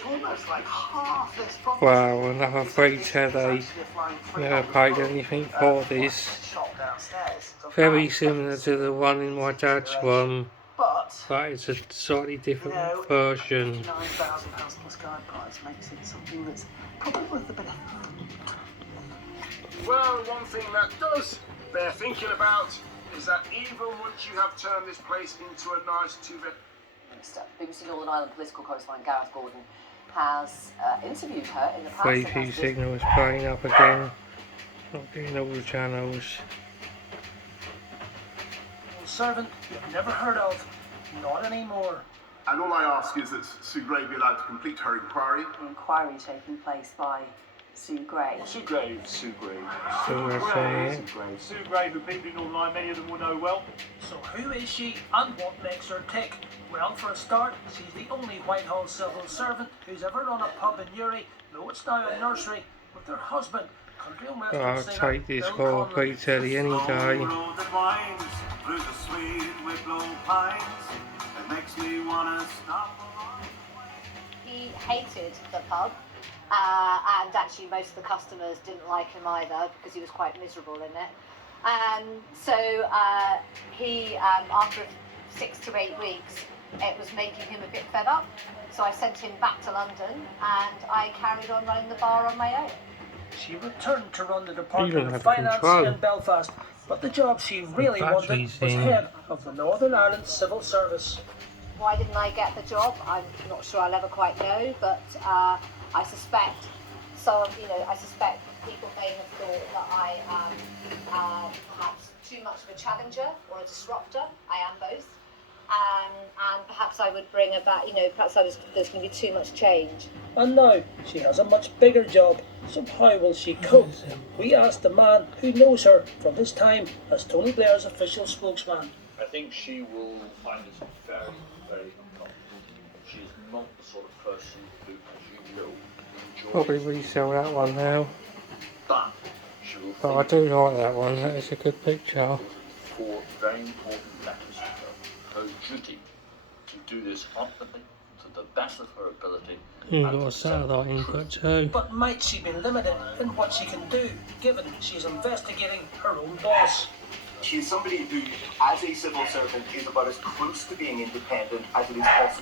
it's almost like half this property. Wow, another free telly. Never paid anything for this. Very similar to the one in my dad's room, but it's a slightly different version. £9,000 plus guide price makes it something that's probably worth a bit of. Well, one thing that does bear thinking about is that even once you have turned this place into a nice two-bed... BBC Northern Ireland political correspondent Gareth Gordon has interviewed her in the past. Freeview signal is playing up again. Not getting all the channels. Servant you've never heard of, not anymore. And all I ask is that Sue Gray be allowed to complete her inquiry. The inquiry taking place by Sue Gray. Sue Gray. Sue Gray. Sue Gray, who people in Northern Ireland, many of them will know well. So who is she and what makes her tick? Well, for a start, she's the only Whitehall civil servant who's ever run a pub in Newry, though it's now a nursery, with her husband, country and western I'll singer take this Bill for a Conlon. free telly any day. He hated the pub, and actually most of the customers didn't like him either because he was quite miserable in it. So he, after 6 to 8 weeks, it was making him a bit fed up. So I sent him back to London, and I carried on running the bar on my own. She returned to run the Department of Finance in Belfast, but the job she really wanted was head of the Northern Ireland Civil Service. Why didn't I get the job? I'm not sure I'll ever quite know, but I suspect people may have thought that I am perhaps too much of a challenger or a disruptor. I am both. And perhaps I would bring about, perhaps there's going to be too much change. And now she has a much bigger job, so how will she cope? We asked the man who knows her from his time as Tony Blair's official spokesman. I think she will find it very, very uncomfortable. She is not the sort of person who, as you know, enjoys... Probably resell that one now. But she will But I do like that one, that is a good picture. For very important matters to her duty to do this ultimately to the best of her ability. You've got a satellite input too. But might she be limited in what she can do, given she's investigating her own boss? She is somebody who, as a civil servant, is about as close to being independent as it is possible.